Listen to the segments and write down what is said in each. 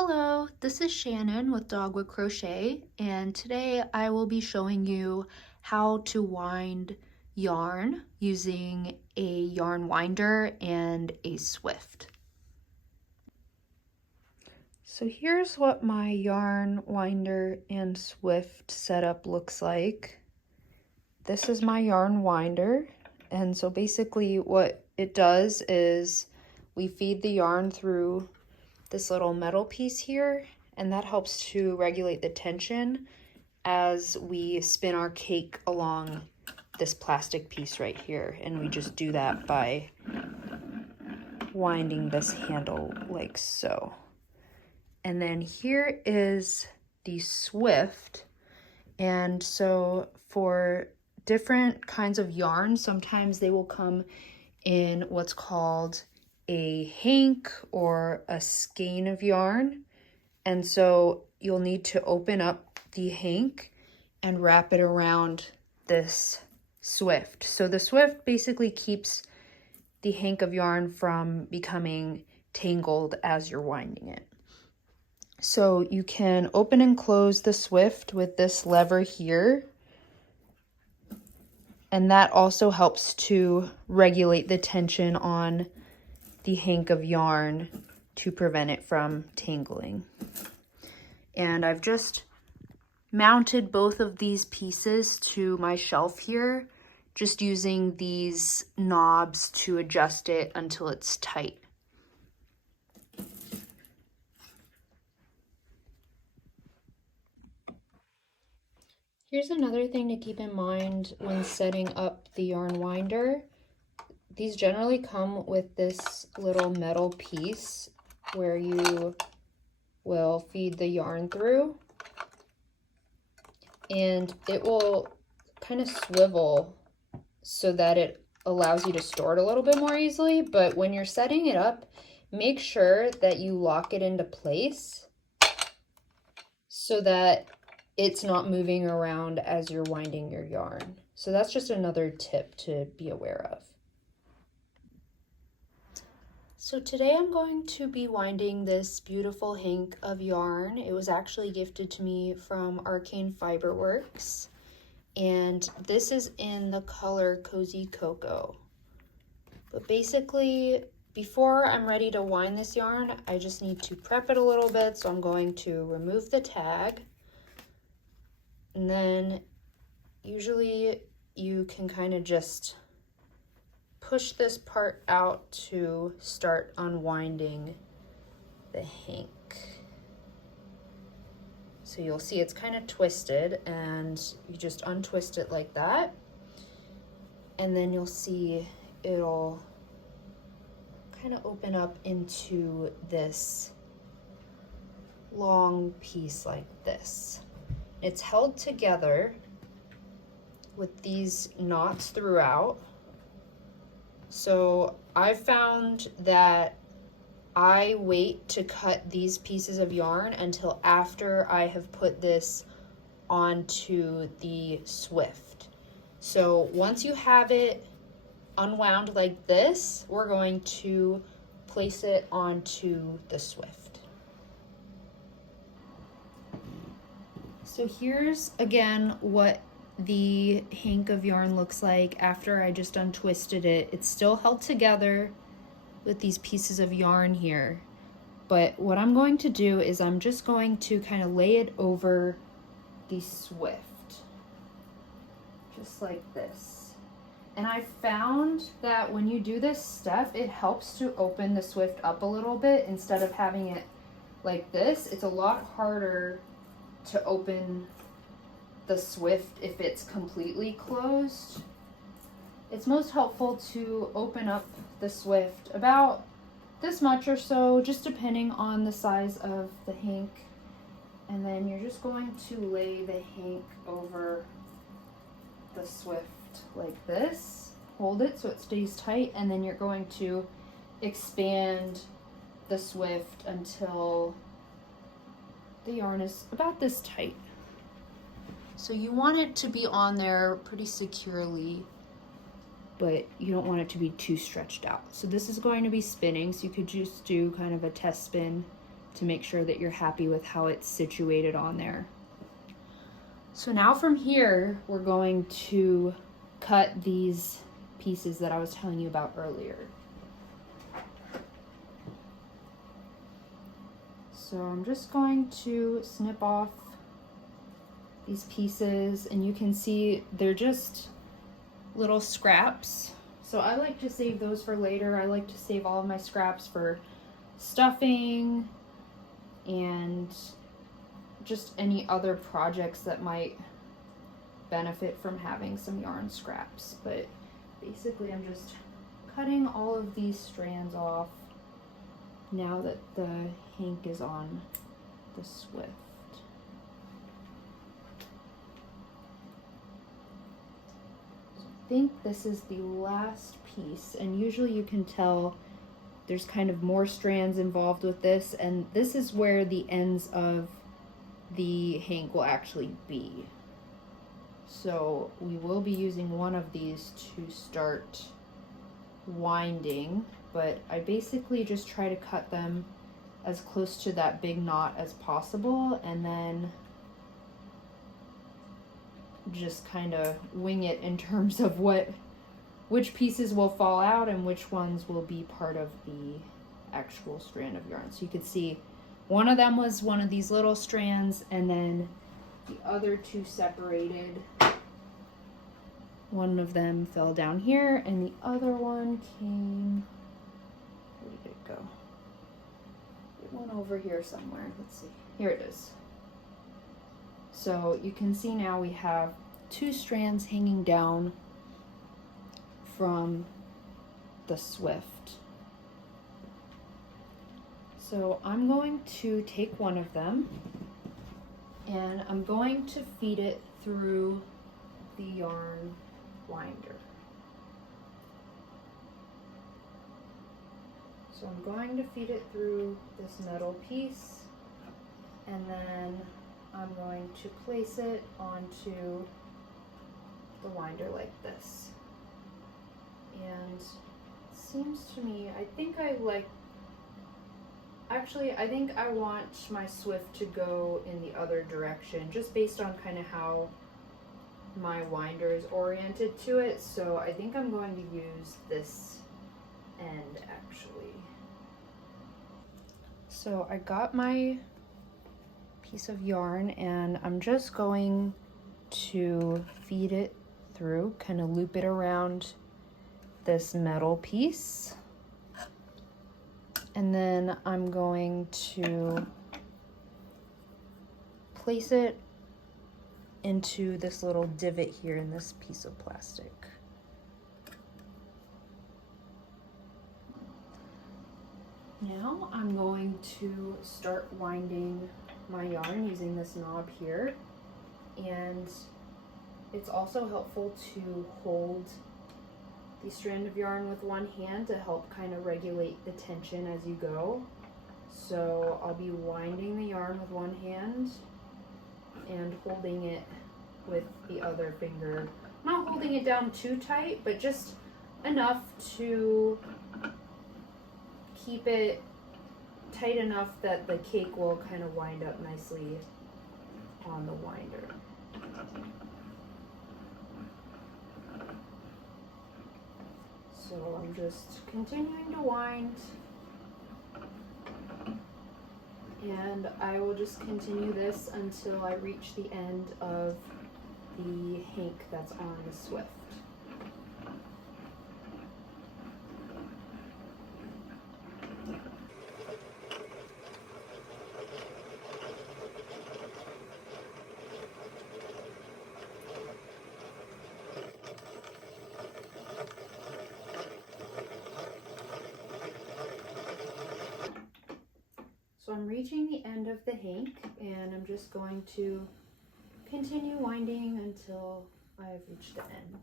Hello, this is Shannon with Dogwood Crochet, and today I will be showing you how to wind yarn using a yarn winder and a swift. So here's what my yarn winder and swift setup looks like. This is my yarn winder, and so basically what it does is we feed the yarn through this little metal piece here, and that helps to regulate the tension as we spin our cake along this plastic piece right here. And we just do that by winding this handle like so. And then here is the swift. And so for different kinds of yarn, sometimes they will come in what's called a hank or a skein of yarn. And so you'll need to open up the hank and wrap it around this swift. So the swift basically keeps the hank of yarn from becoming tangled as you're winding it. So you can open and close the swift with this lever here. And that also helps to regulate the tension on the hank of yarn to prevent it from tangling. And I've just mounted both of these pieces to my shelf here, just using these knobs to adjust it until it's tight. Here's another thing to keep in mind when setting up the yarn winder. These generally come with this little metal piece where you will feed the yarn through, and it will kind of swivel so that it allows you to store it a little bit more easily. But when you're setting it up, make sure that you lock it into place so that it's not moving around as you're winding your yarn. So that's just another tip to be aware of. So today I'm going to be winding this beautiful hank of yarn. It was actually gifted to me from Arcane Fibre, and this is in the color Cozy Cocoa. But basically, before I'm ready to wind this yarn, I just need to prep it a little bit. So I'm going to remove the tag, and then usually you can kind of just push this part out to start unwinding the hank. So you'll see it's kind of twisted, and you just untwist it like that. And then you'll see it'll kind of open up into this long piece like this. It's held together with these knots throughout. So I found that I wait to cut these pieces of yarn until after I have put this onto the swift. So once you have it unwound like this, we're going to place it onto the swift. So here's again what the hank of yarn looks like after I just untwisted it. It's still held together with these pieces of yarn here, but what I'm going to do is I'm just going to kind of lay it over the swift, just like this. And I found that when you do this step, it helps to open the swift up a little bit instead of having it like this. It's a lot harder to open the swift if it's completely closed. It's most helpful to open up the swift about this much or so, just depending on the size of the hank. And then you're just going to lay the hank over the swift like this. Hold it so it stays tight, and then you're going to expand the swift until the yarn is about this tight. So you want it to be on there pretty securely, but you don't want it to be too stretched out. So this is going to be spinning, so you could just do kind of a test spin to make sure that you're happy with how it's situated on there. So now from here, we're going to cut these pieces that I was telling you about earlier. So I'm just going to snip off these pieces, and you can see they're just little scraps. So I like to save those for later. I like to save all of my scraps for stuffing and just any other projects that might benefit from having some yarn scraps. But basically I'm just cutting all of these strands off now that the hank is on the Swift. I think this is the last piece, and usually you can tell there's kind of more strands involved with this, and this is where the ends of the hank will actually be. So we will be using one of these to start winding, but I basically just try to cut them as close to that big knot as possible, and then just kind of wing it in terms of which pieces will fall out and which ones will be part of the actual strand of yarn. So you could see one of them was one of these little strands, and then the other two separated. One of them fell down here, and the other one came, where did it go? It went over here somewhere. Let's see. Here it is. So you can see now we have two strands hanging down from the Swift. So I'm going to take one of them and I'm going to feed it through the yarn winder. So I'm going to feed it through this metal piece, and then I'm going to place it onto the winder like this. And it seems to me, I think I want my Swift to go in the other direction, just based on kind of how my winder is oriented to it. So I think I'm going to use this end actually. So I got my piece of yarn and I'm just going to feed it through, kind of loop it around this metal piece, and then I'm going to place it into this little divot here in this piece of plastic. Now I'm going to start winding my yarn using this knob here, and it's also helpful to hold the strand of yarn with one hand to help kind of regulate the tension as you go. So I'll be winding the yarn with one hand and holding it with the other finger. Not holding it down too tight, but just enough to keep it tight enough that the cake will kind of wind up nicely on the winder. So I'm just continuing to wind, and I will just continue this until I reach the end of the hank that's on the Swift. So I'm reaching the end of the hank, and I'm just going to continue winding until I've reached the end.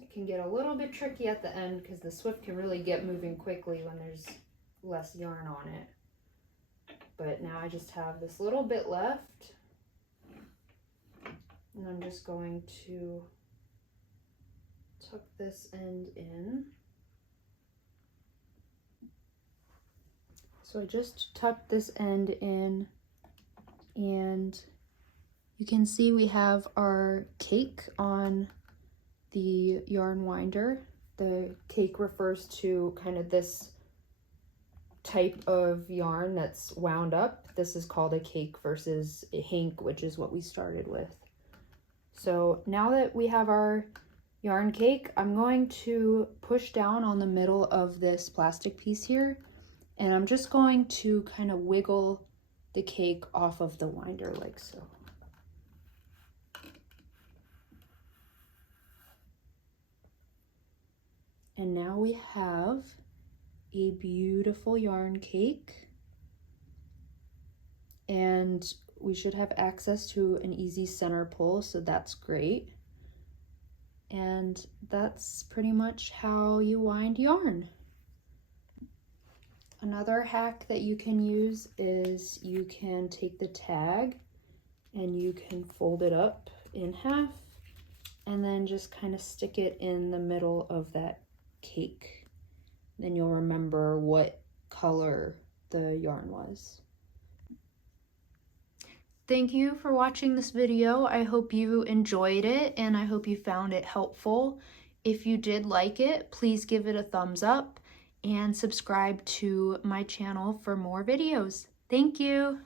It can get a little bit tricky at the end because the Swift can really get moving quickly when there's less yarn on it. but now I just have this little bit left, and I'm just going to tuck this end in. So I just tucked this end in, and you can see we have our cake on the yarn winder. The cake refers to kind of this type of yarn that's wound up. This is called a cake versus a hank, which is what we started with. So now that we have our yarn cake, I'm going to push down on the middle of this plastic piece here, and I'm just going to kind of wiggle the cake off of the winder like so. And now we have a beautiful yarn cake, and we should have access to an easy center pull, so that's great. And that's pretty much how you wind yarn. Another hack that you can use is you can take the tag and you can fold it up in half and then just kind of stick it in the middle of that cake. Then you'll remember what color the yarn was. Thank you for watching this video. I hope you enjoyed it and I hope you found it helpful. If you did like it, please give it a thumbs up and subscribe to my channel for more videos. Thank you.